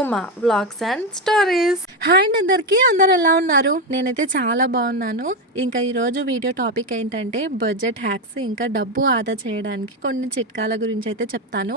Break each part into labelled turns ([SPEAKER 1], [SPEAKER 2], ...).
[SPEAKER 1] Uma vlogs and stories.
[SPEAKER 2] Hi అండి అందరికీ. అందరు ఎలా ఉన్నారు? నేనైతే చాలా బాగున్నాను. ఇంకా ఈరోజు వీడియో టాపిక్ ఏంటంటే బడ్జెట్ హ్యాక్స్ ఇంకా డబ్బు ఆదా చేయడానికి కొన్ని చిట్కాల గురించి అయితే చెప్తాను.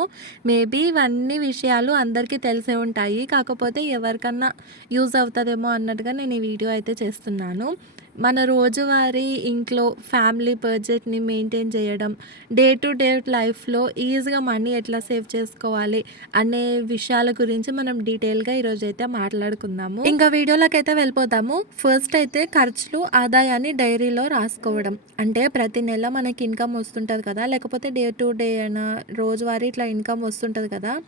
[SPEAKER 2] మేబీ ఇవన్నీ విషయాలు అందరికీ తెలిసే ఉంటాయి. కాకపోతే ఎవరికన్నా యూజ్ అవుతుందేమో అన్నట్టుగా నేను ఈ వీడియో అయితే చేస్తున్నాను. మన రోజువారీ ఇంట్లో ఫ్యామిలీ బడ్జెట్ని మెయింటైన్ చేయడం డే టు డే లైఫ్లో ఈజీగా మనీ ఎట్లా సేవ్ చేసుకోవాలి అనే విషయాల గురించి మనం డీటెయిల్గా ఈరోజు అయితే మాట్లాడుకుందాము. ఇంకా వీడియోలోకి అయితే వెళ్ళిపోతాము ఫస్ట్ అయితే ఖర్చులు ఆదాయాన్ని డైరీలో రాసుకోవడం. అంటే ప్రతి నెల మనకి ఇన్కమ్ వస్తుంటుంది కదా లేకపోతే డే టు డే అయినా రోజువారీ ఇట్లా ఇన్కమ్ వస్తుంటుంది కదా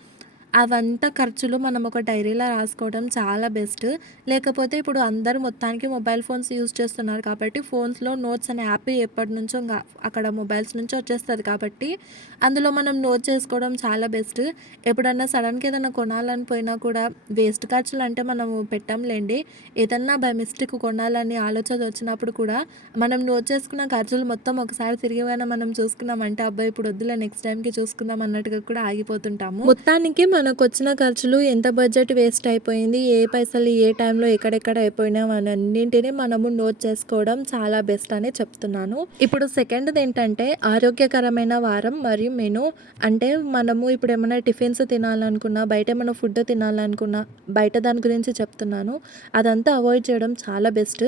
[SPEAKER 2] అవంతా ఖర్చులు మనం ఒక డైరీలో రాసుకోవడం చాలా బెస్ట్. లేకపోతే ఇప్పుడు అందరూ మొత్తానికి మొబైల్ ఫోన్స్ యూజ్ చేస్తున్నారు కాబట్టి ఫోన్స్లో నోట్స్ అనే యాప్ ఎప్పటి నుంచో ఇంకా అక్కడ మొబైల్స్ నుంచి వచ్చేస్తుంది కాబట్టి అందులో మనం నోట్ చేసుకోవడం చాలా బెస్ట్. ఎప్పుడన్నా సడన్గా ఏదైనా కొనాలని పోయినా కూడా వేస్ట్ ఖర్చులు అంటే మనము పెట్టంలేండి ఏదన్నా బై మిస్టేక్ కొనాలని ఆలోచన వచ్చినప్పుడు కూడా మనం నోట్ చేసుకున్న ఖర్చులు మొత్తం ఒకసారి తిరిగి మనం చూసుకున్నామంటే అబ్బాయి ఇప్పుడు వద్దులే నెక్స్ట్ టైంకి చూసుకుందాం అన్నట్టుగా కూడా ఆగిపోతుంటాము. మొత్తానికి మనకు వచ్చిన ఖర్చులు ఎంత బడ్జెట్ వేస్ట్ అయిపోయింది ఏ పైసలు ఏ టైంలో ఎక్కడెక్కడ అయిపోయినాం అని అన్నింటినీ మనము నోట్ చేసుకోవడం చాలా బెస్ట్ అని చెప్తున్నాను. ఇప్పుడు సెకండ్ది ఏంటంటే ఆరోగ్యకరమైన వారం మరియు మెను. అంటే మనము ఇప్పుడు ఏమైనా టిఫిన్స్ తినాలనుకున్నా బయట ఏమైనా ఫుడ్ తినాలనుకున్నా బయట దాని గురించి చెప్తున్నాను. అదంతా అవాయిడ్ చేయడం చాలా బెస్ట్.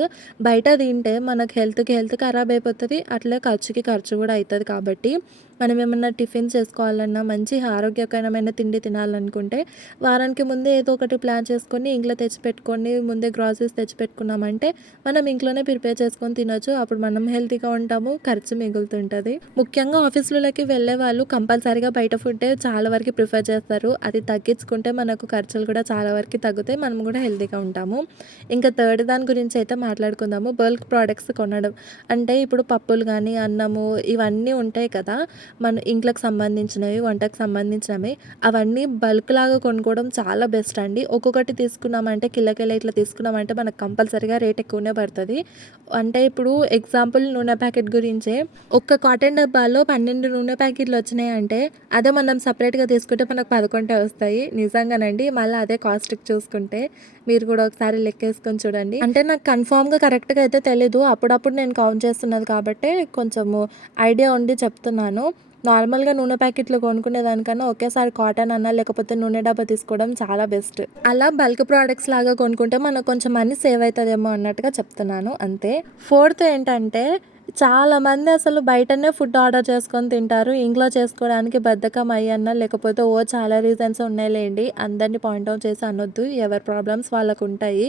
[SPEAKER 2] బయట తింటే మనకు హెల్త్కి హెల్త్ ఖరాబ్ అయిపోతుంది అట్లే ఖర్చుకి ఖర్చు కూడా అవుతుంది కాబట్టి మనం ఏమన్నా టిఫిన్ చేసుకోవాలన్నా మంచి ఆరోగ్యకరమైన తిండి తినాలనుకుంటే వారానికి ముందే ఏదో ఒకటి ప్లాన్ చేసుకొని ఇంట్లో తెచ్చిపెట్టుకొని ముందే గ్రాసరీస్ తెచ్చిపెట్టుకున్నామంటే మనం ఇంట్లోనే ప్రిపేర్ చేసుకొని తినొచ్చు. అప్పుడు మనం హెల్తీగా ఉంటాము ఖర్చు మిగులుతుంటుంది. ముఖ్యంగా ఆఫీసులకి వెళ్ళే వాళ్ళు కంపల్సరీగా బయట ఫుడ్డే చాలా వరకు ప్రిఫర్ చేస్తారు. అది తగ్గించుకుంటే మనకు ఖర్చులు కూడా చాలా వరకు తగ్గుతాయి. మనం కూడా హెల్తీగా ఉంటాము. ఇంకా థర్డ్ దాని గురించి అయితే మాట్లాడుకుందాము. బల్క్ ప్రోడక్ట్స్ కొనడం. అంటే ఇప్పుడు పప్పులు కానీ అన్నము ఇవన్నీ ఉంటాయి కదా. మన ఇంట్లోకి సంబంధించినవి వంటకు సంబంధించినవి అవన్నీ బల్క్ లాగా కొనుక్కోవడం చాలా బెస్ట్ అండి. ఒక్కొక్కటి తీసుకున్నామంటే కిలోకిలో ఇట్లా తీసుకున్నామంటే మనకు కంపల్సరీగా రేట్ ఎక్కువనే పడుతుంది. అంటే ఇప్పుడు ఎగ్జాంపుల్ నూనె ప్యాకెట్ గురించే ఒక్క కాటన్ డబ్బాలో పన్నెండు నూనె ప్యాకెట్లు వచ్చినాయి అంటే అదే మనం సపరేట్గా తీసుకుంటే మనకు పదకొండే వస్తాయి. నిజంగానండి మళ్ళీ అదే కాస్ట్కి చూసుకుంటే. మీరు కూడా ఒకసారి లెక్కేసుకొని చూడండి. అంటే నాకు కన్ఫామ్గా కరెక్ట్గా అయితే తెలీదు. అప్పుడప్పుడు నేను కౌంట్ చేస్తున్నది కాబట్టి కొంచెము ఐడియా ఉండి చెప్తున్నాను. నార్మల్గా నూనె ప్యాకెట్లు కొనుక్కునే దానికన్నా ఒకేసారి కాటన్ అన్న లేకపోతే నూనె డబ్బా తీసుకోవడం చాలా బెస్ట్ అలా బల్క్ ప్రోడక్ట్స్ లాగా కొనుక్కుంటే మనకు కొంచెం మనీ సేవ్ అవుతుందేమో అన్నట్టుగా చెప్తున్నాను. అంతే. ఫోర్త్ ఏంటంటే చాలా మంది అసలు బయటనే ఫుడ్ ఆర్డర్ చేసుకొని తింటారు. ఇంట్లో చేసుకోవడానికి బద్ధకం అయ్యన్నా లేకపోతే ఓ చాలా రీజన్స్ ఉన్నాయిలేండి. అందరినీ పాయింట్ అవుట్ చేసి అనొద్దు. ఎవరి ప్రాబ్లమ్స్ వాళ్ళకు ఉంటాయి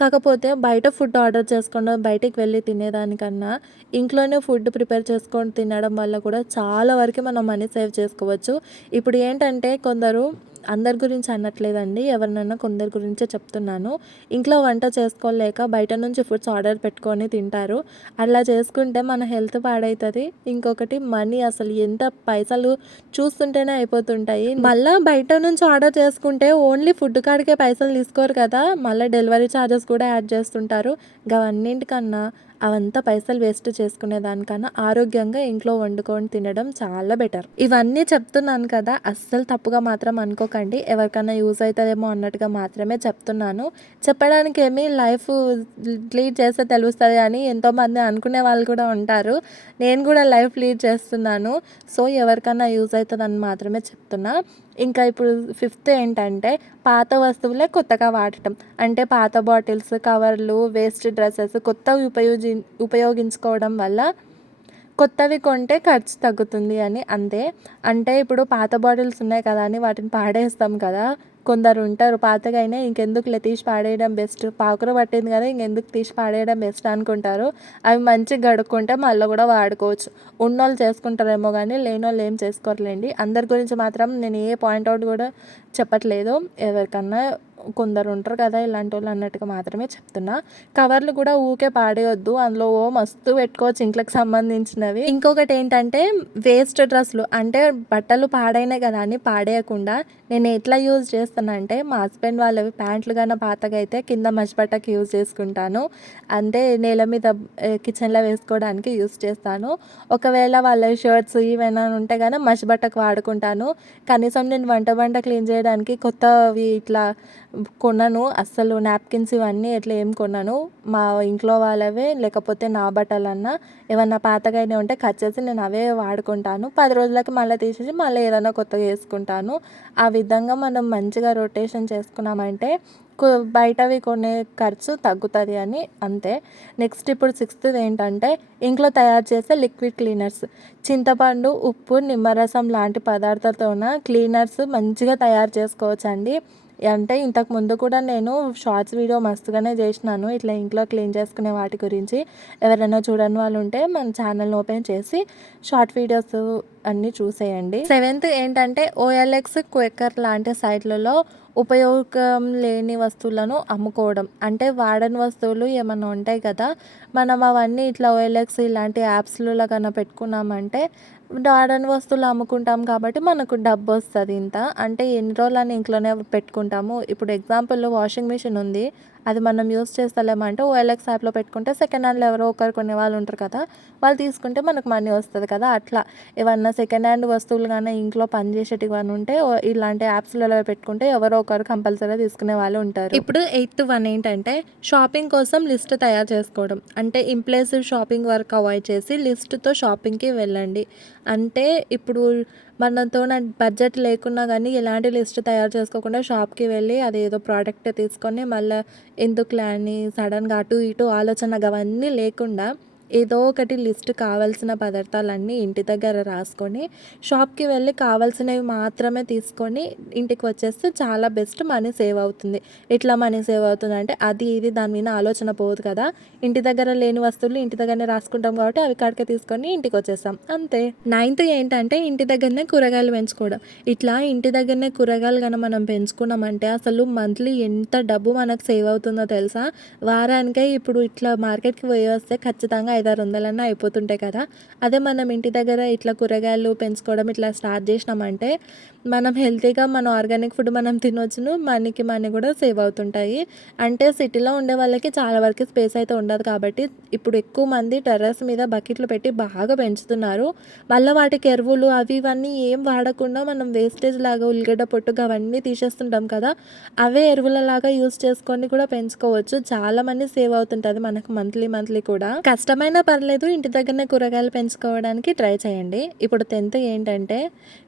[SPEAKER 2] కాకపోతే బయట ఫుడ్ ఆర్డర్ చేసుకోవడం బయటికి వెళ్ళి తినేదానికన్నా ఇంట్లోనే ఫుడ్ ప్రిపేర్ చేసుకొని తినడం వల్ల కూడా చాలా వరకు మనం మనీ సేవ్ చేసుకోవచ్చు. ఇప్పుడు ఏంటంటే కొందరు అందరి గురించి అనట్లేదండి. ఎవరినైనా కొందరి గురించే చెప్తున్నాను. ఇంట్లో వంట చేసుకోలేక బయట నుంచి ఫుడ్స్ ఆర్డర్ పెట్టుకొని తింటారు. అలా చేసుకుంటే మన హెల్త్ పాడవుతుంది ఇంకొకటి మనీ అసలు ఎంత పైసలు చూస్తుంటేనే అయిపోతుంటాయి. మళ్ళీ బయట నుంచి ఆర్డర్ చేసుకుంటే ఓన్లీ ఫుడ్ కాడికే పైసలు తీసుకోరు కదా. మళ్ళీ డెలివరీ ఛార్జెస్ కూడా యాడ్ చేస్తుంటారు. అవన్నింటికన్నా అవంతా పైసలు వేస్ట్ చేసుకునే దానికన్నా ఆరోగ్యంగా ఇంట్లో వండుకొని తినడం చాలా బెటర్ ఇవన్నీ చెప్తున్నాను కదా అస్సలు తప్పుగా మాత్రం అనుకోకండి. ఎవరికైనా యూజ్ అవుతుందేమో అన్నట్టుగా మాత్రమే చెప్తున్నాను. చెప్పడానికి ఏమి లైఫ్ లీడ్ చేస్తే తెలుస్తుంది అని ఎంతోమంది అనుకునే వాళ్ళు కూడా ఉంటారు. నేను కూడా లైఫ్ లీడ్ చేస్తున్నాను. సో ఎవరికైనా యూజ్ అవుతుందని మాత్రమే చెప్తున్నా. ఇంకా ఇప్పుడు ఫిఫ్త్ ఏంటంటే పాత వస్తువులే కొత్తగా వాడటం. అంటే పాత బాటిల్స్ కవర్లు వేస్ట్ డ్రెస్సెస్ కొత్తవి ఉపయోగి ఉపయోగించుకోవడం వల్ల కొత్తవి కొంటే ఖర్చు తగ్గుతుంది అని అంతే. అంటే ఇప్పుడు పాత బాటిల్స్ ఉన్నాయి కదా అని వాటిని పాడేస్తాం కదా. కొందరు ఉంటారు. పాతగా అయినా ఇంకెందుకు తీసి పాడేయడం బెస్ట్? పాకుర పట్టింది కదా ఇంకెందుకు తీసి పాడేయడం బెస్ట్ అనుకుంటారు. అవి మంచిగా గడుక్కుంటే మళ్ళీ కూడా వాడుకోవచ్చు. ఉన్నోళ్ళు చేసుకుంటారేమో కానీ లేనోళ్ళు ఏం చేసుకోరులేండి. అందరి గురించి మాత్రం నేను ఏ పాయింట్ అవుట్ కూడా చెప్పట్లేదు. ఎవరికన్నా కొందరు ఉంటారు కదా ఇలాంటి వాళ్ళు అన్నట్టుగా మాత్రమే చెప్తున్నా. కవర్లు కూడా ఊకే పాడేయొద్దు. అందులో ఓ మస్తు పెట్టుకోవచ్చు ఇంట్లోకి సంబంధించినవి. ఇంకొకటి ఏంటంటే వేస్ట్ డ్రెస్సులు అంటే బట్టలు పాడైనాయి కదా అని పాడేయకుండా నేను ఎట్లా యూజ్ చేస్తాను అంటే మా హస్బెండ్ వాళ్ళవి ప్యాంట్లు కానీ పాతగా అయితే కింద మసిబట్టకి యూజ్ చేసుకుంటాను. అంటే నేల మీద కిచెన్లో వేసుకోవడానికి యూజ్ చేస్తాను. ఒకవేళ వాళ్ళ షర్ట్స్ ఏమైనా ఉంటే కానీ మసిబట్టకు వాడుకుంటాను. కనీసం నేను వంట వంట క్లీన్ చేయడానికి కొత్తవి ఇట్లా కొనను అస్సలు నాప్కిన్స్ ఇవన్నీ ఎట్లా ఏం కొనను మా ఇంట్లో వాళ్ళవే లేకపోతే నా బట్టలన్నా ఏమన్నా పాతగానే ఉంటే కట్ చేసి నేను అవే వాడుకుంటాను. పది రోజులకి మళ్ళీ తీసేసి మళ్ళీ ఏదైనా కొత్తగా వేసుకుంటాను. ఆ విధంగా మనం మంచిగా రొటేషన్ చేసుకున్నామంటే బయటవి కొనే ఖర్చు తగ్గుతుంది అని అంతే. నెక్స్ట్ ఇప్పుడు సిక్స్త్ ఏంటంటే ఇంట్లో తయారు చేసే లిక్విడ్ క్లీనర్స్ చింతపండు ఉప్పు నిమ్మరసం లాంటి పదార్థాలతోన క్లీనర్స్ మంచిగా తయారు చేసుకోవచ్చండి. అంటే ఇంతకు ముందు కూడా నేను షార్ట్స్ వీడియో మస్తుగానే చేసినాను. ఇట్లా ఇంట్లో క్లీన్ చేసుకునే వాటి గురించి ఎవరైనా చూడని వాళ్ళు ఉంటే మన ఛానల్ ఓపెన్ చేసి షార్ట్ వీడియోస్ అన్నీ చూసేయండి. సెవెంత్ ఏంటంటే ఓఎల్ఎక్స్ క్వెక్కర్ లాంటి సైట్లలో ఉపయోగం లేని వస్తువులను అమ్ముకోవడం. అంటే వాడని వస్తువులు ఏమన్నా ఉంటాయి కదా మనం అవన్నీ ఇట్లా ఓఎల్ఎక్స్ ఇలాంటి యాప్స్లలో కన్నా పెట్టుకున్నామంటే వాడని వస్తువులు అమ్ముకుంటాం కాబట్టి మనకు డబ్బు వస్తుంది ఇంత. అంటే ఎన్ని రోజులు అని ఇంట్లోనే పెట్టుకుంటాము. ఇప్పుడు ఎగ్జాంపుల్ వాషింగ్ మిషన్ ఉంది. అది మనం యూస్ చేస్తలేమంటే ఓఎల్ఎక్స్ యాప్లో పెట్టుకుంటే సెకండ్ హ్యాండ్లో ఎవరో ఒకరు కొనే వాళ్ళు ఉంటారు కదా వాళ్ళు తీసుకుంటే మనకు మనీ వస్తుంది కదా అట్లా. ఏమన్నా సెకండ్ హ్యాండ్ వస్తువులు కానీ ఇంట్లో పనిచేసేటివి కానీ ఉంటే ఇలాంటి యాప్స్లలో పెట్టుకుంటే ఎవరో ఒకరు కంపల్సరీ తీసుకునే వాళ్ళు ఉంటారు. ఇప్పుడు ఎయిత్ వన్ ఏంటంటే షాపింగ్ కోసం లిస్ట్ తయారు చేసుకోవడం. అంటే ఇంప్లేసివ్ షాపింగ్ వర్క్ అవాయిడ్ చేసి లిస్ట్తో షాపింగ్కి వెళ్ళండి. అంటే ఇప్పుడు మనతో బడ్జెట్ లేకున్నా కానీ ఎలాంటి లిస్ట్ తయారు చేసుకోకుండా షాప్కి వెళ్ళి అది ఏదో ప్రోడక్ట్ తీసుకొని మళ్ళీ ఎందుకులే అని సడన్గా అటు ఇటు ఆలోచన అవన్నీ లేకుండా ఏదో ఒకటి లిస్ట్ కావాల్సిన పదార్థాలన్నీ ఇంటి దగ్గర రాసుకొని షాప్కి వెళ్ళి కావాల్సినవి మాత్రమే తీసుకొని ఇంటికి వచ్చేస్తే చాలా బెస్ట్ మనీ సేవ్ అవుతుంది. ఎట్లా మనీ సేవ్ అవుతుంది అంటే అది ఇది దాని మీద ఆలోచన పోదు కదా. ఇంటి దగ్గర లేని వస్తువులు ఇంటి దగ్గరనే రాసుకుంటాం కాబట్టి అవి కాడికి తీసుకొని ఇంటికి వచ్చేస్తాం. అంతే. నైన్త్ ఏంటంటే ఇంటి దగ్గరనే కూరగాయలు పెంచుకోవడం. ఇట్లా ఇంటి దగ్గరనే కూరగాయలు కనుక మనం పెంచుకున్నామంటే అసలు మంత్లీ ఎంత డబ్బు మనకు సేవ్ అవుతుందో తెలుసా? వారానికే ఇప్పుడు ఇట్లా మార్కెట్కి పోయి వస్తే ఖచ్చితంగా ఐదారు వందలన్నా అయిపోతుంటాయి కదా అదే మనం ఇంటి దగ్గర ఇట్లా కూరగాయలు పెంచుకోవడం ఇట్లా స్టార్ట్ చేసినామంటే మనం హెల్తీగా మన ఆర్గానిక్ ఫుడ్ మనం తినొచ్చును మనకి మనీ కూడా సేవ్ అవుతుంటాయి. అంటే సిటీలో ఉండే వాళ్ళకి చాలా వరకు స్పేస్ అయితే ఉండదు కాబట్టి ఇప్పుడు ఎక్కువ మంది టెర్రస్ మీద బకెట్లు పెట్టి బాగా పెంచుతున్నారు. మళ్ళీ వాటికి ఎరువులు అవి ఇవన్నీ ఏం వాడకుండా మనం వేస్టేజ్ లాగా ఉల్లిగడ్డ పొట్టుగా అవన్నీ తీసేస్తుంటాం కదా అవే ఎరువుల లాగా యూస్ చేసుకొని కూడా పెంచుకోవచ్చు. చాలా మంది సేవ్ అవుతుంటుంది మనకు మంత్లీ మంత్లీ కూడా. కష్టమైనా అయినా పర్లేదు ఇంటి దగ్గరనే కూరగాయలు పెంచుకోవడానికి ట్రై చేయండి. ఇప్పుడు టెన్త్ ఏంటంటే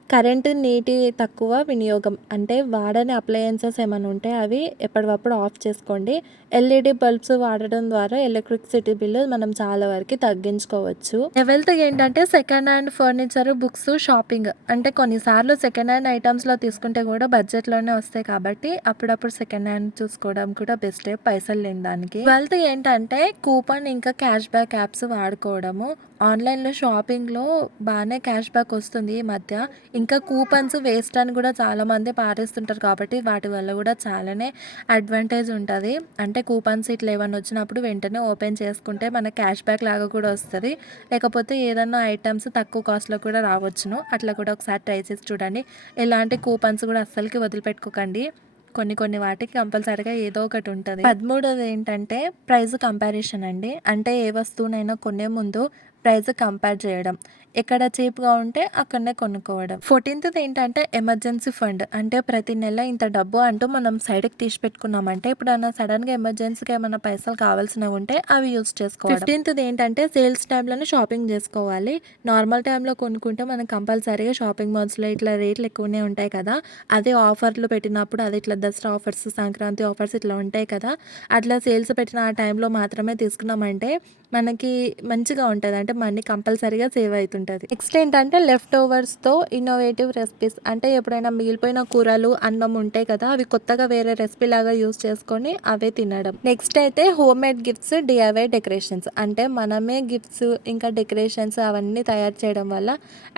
[SPEAKER 2] కరెంటు నీటి తక్కువ వినియోగం. అంటే వాడని అప్లయన్సెస్ ఏమైనా ఉంటే అవి ఎప్పటికప్పుడు ఆఫ్ చేసుకోండి. ఎల్ఈడి బల్బ్స్ వాడడం ద్వారా ఎలక్ట్రిసిటీ బిల్లు మనం చాలా వరకు తగ్గించుకోవచ్చు. లెవెల్త్ ఏంటంటే second hand furniture books shopping. అంటే కొన్నిసార్లు సెకండ్ హ్యాండ్ ఐటమ్స్లో తీసుకుంటే కూడా బడ్జెట్లోనే వస్తాయి కాబట్టి అప్పుడప్పుడు సెకండ్ హ్యాండ్ చూసుకోవడం కూడా బెస్ట్ పైసలు లేని దానికి. ట్వెల్త్ ఏంటంటే కూపన్ ఇంకా క్యాష్ బ్యాక్ యాప్స్ వాడుకోవడము. ఆన్లైన్లో షాపింగ్లో బాగానే క్యాష్ బ్యాక్ వస్తుంది ఈ మధ్య. ఇంకా కూపన్స్ వేస్ట్ అని కూడా చాలామంది పారేస్తుంటారు కాబట్టి వాటి వల్ల కూడా చాలానే అడ్వాంటేజ్ ఉంటుంది. అంటే కూపన్స్ ఇట్లా ఏమైనా వచ్చినప్పుడు వెంటనే ఓపెన్ చేసుకుంటే మన క్యాష్ బ్యాక్ లాగా కూడా వస్తుంది. లేకపోతే ఏదన్నా ఐటమ్స్ తక్కువ కాస్ట్లో కూడా రావచ్చును. అట్లా కూడా ఒకసారి ట్రై చేసి చూడండి. ఎలాంటి కూపన్స్ కూడా అస్సలకి వదిలిపెట్టుకోకండి. కొన్ని కొన్ని వాటికి కంపల్సరీగా ఏదో ఒకటి ఉంటుంది. పదమూడోది ఏంటంటే ప్రైస్ కంపారిజన్ అండి. అంటే ఏ వస్తువునైనా కొనే ముందు ప్రైస్ కంపేర్ చేయడం ఎక్కడ చీప్గా ఉంటే అక్కడనే కొనుక్కోవడం. ఫోర్టీన్త్ది ఏంటంటే ఎమర్జెన్సీ ఫండ్. అంటే ప్రతి నెల ఇంత డబ్బు అంటూ మనం సైడ్కి తీసి పెట్టుకున్నామంటే ఎప్పుడైనా సడన్గా ఎమర్జెన్సీగా ఏమైనా పైసలు కావాల్సినవి ఉంటే అవి యూస్ చేసుకోవాలి ఫిఫ్టీన్త్ది ఏంటంటే సేల్స్ టైంలోనే షాపింగ్ చేసుకోవాలి. నార్మల్ టైంలో కొనుక్కుంటే మనం కంపల్సరీగా షాపింగ్ మాల్స్లో ఇట్లా రేట్లు ఎక్కువనే ఉంటాయి కదా. అదే ఆఫర్లు పెట్టినప్పుడు అది ఇట్లా దసరా ఆఫర్స్ సంక్రాంతి ఆఫర్స్ ఇట్లా ఉంటాయి కదా. అట్లా సేల్స్ పెట్టిన ఆ టైంలో మాత్రమే తీసుకున్నామంటే మనకి మంచిగా ఉంటుంది. అంటే మనీ కంపల్సరీగా సేవ్ అవుతుంటుంది. నెక్స్ట్ ఏంటంటే లెఫ్ట్ ఓవర్స్తో ఇన్నోవేటివ్ రెసిపీస్ అంటే ఎప్పుడైనా మిగిలిపోయిన కూరలు అన్నం ఉంటాయి కదా అవి కొత్తగా వేరే రెసిపీ లాగా యూస్ చేసుకొని అవే తినడం. నెక్స్ట్ అయితే home made gifts DIY decorations అంటే మనమే గిఫ్ట్స్ ఇంకా డెకరేషన్స్ అవన్నీ తయారు చేయడం వల్ల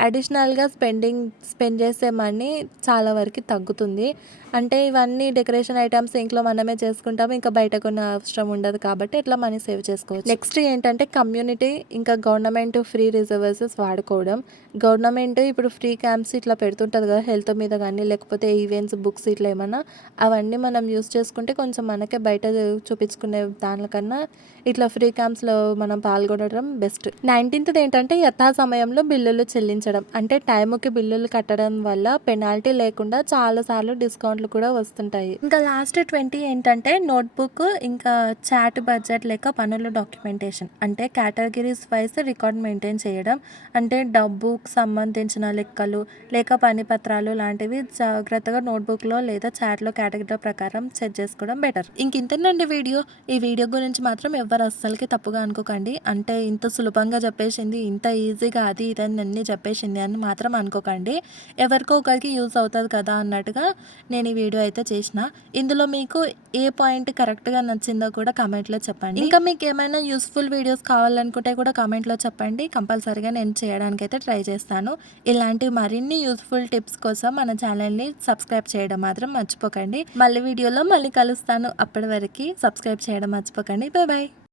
[SPEAKER 2] అడిషనల్గా స్పెండింగ్ స్పెండ్ చేసే మనీ చాలా వరకు తగ్గుతుంది. అంటే ఇవన్నీ డెకరేషన్ ఐటమ్స్ ఇంట్లో మనమే చేసుకుంటాం ఇంకా బయట కొన్న అవసరం ఉండదు కాబట్టి ఇట్లా మనీ సేవ్ చేసుకోవచ్చు. నెక్స్ట్ ఏంటి ఏంటంటే కమ్యూనిటీ ఇంకా గవర్నమెంట్ ఫ్రీ రిజర్వర్సెస్ వాడుకోవడం. గవర్నమెంట్ ఇప్పుడు ఫ్రీ క్యాంప్స్ ఇట్లా పెడుతుంటుంది కదా హెల్త్ మీద కానీ లేకపోతే ఈవెంట్స్ బుక్స్ ఇట్లా ఏమన్నా అవన్నీ మనం యూస్ చేసుకుంటే కొంచెం మనకే బయట చూపించుకునే దానికన్నా ఇట్లా ఫ్రీ క్యాంప్స్లో మనం పాల్గొనడం బెస్ట్. నైన్టీన్త్ ఏంటంటే యథా సమయంలో బిల్లులు చెల్లించడం. అంటే టైంకి బిల్లులు కట్టడం వల్ల పెనాల్టీ లేకుండా చాలాసార్లు డిస్కౌంట్లు కూడా వస్తుంటాయి. ఇంకా లాస్ట్ ట్వంటీ ఏంటంటే నోట్బుక్ ఇంకా చాట్ బడ్జెట్ లేక పనుల డాక్యుమెంటేషన్. అంటే కేటగిరీస్ వైజ్ రికార్డ్ మెయింటైన్ చేయడం. అంటే డబ్బుకు సంబంధించిన లెక్కలు లేక పని పత్రాలు లాంటివి జాగ్రత్తగా నోట్బుక్లో లేదా చాట్లో కేటగిరీల ప్రకారం సెట్ చేసుకోవడం బెటర్ ఇంక ఇంతేనండి వీడియో. ఈ వీడియో గురించి మాత్రం ఎవరు అస్సలకి తప్పుగా అనుకోకండి. అంటే ఇంత సులభంగా చెప్పేసింది ఇంత ఈజీగా అది ఇదని అన్ని చెప్పేసింది అని మాత్రం అనుకోకండి. ఎవరికో ఒకరికి యూజ్ అవుతుంది కదా అన్నట్టుగా నేను ఈ వీడియో అయితే చేసిన. ఇందులో మీకు ఏ పాయింట్ కరెక్ట్గా నచ్చిందో కూడా కామెంట్లో చెప్పండి. ఇంకా మీకు ఏమైనా యూస్ఫుల్ వీడియో వీడియోస్ కావాలనుకుంటే కూడా కామెంట్లో చెప్పండి. కంపల్సరీగా నేను చేయడానికి అయితే ట్రై చేస్తాను. ఇలాంటి మరిన్ని యూస్ఫుల్ టిప్స్ కోసం మన ఛానల్ని సబ్స్క్రైబ్ చేయడం మాత్రం మర్చిపోకండి. మళ్ళీ వీడియోలో మళ్ళీ కలుస్తాను. అప్పటి వరకు సబ్స్క్రైబ్ చేయడం మర్చిపోకండి. Bye bye.